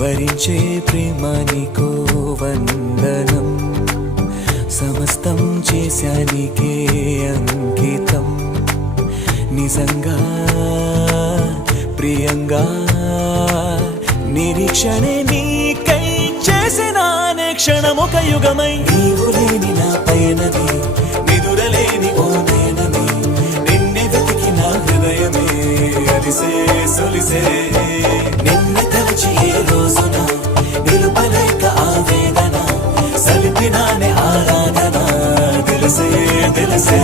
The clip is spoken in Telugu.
వరించే ప్రేమ నీకో వందనం, సమస్తం చేశానికే అంకితం. నిజంగా ప్రియంగా నిరీక్షణే నీకై చేసిన క్షణమొక యుగమై, నీవు లేని నా పయనమే నిదురలేని ఓ నయనమే, నిన్నే వెతికి నా హృదయమే అలిసే సొలిసే. నిన్ను తలచి ఏ రోజున నిలుపలేక ఆవేదన, సలిపినానే ఆరాధన తెలిసే తెలిసే.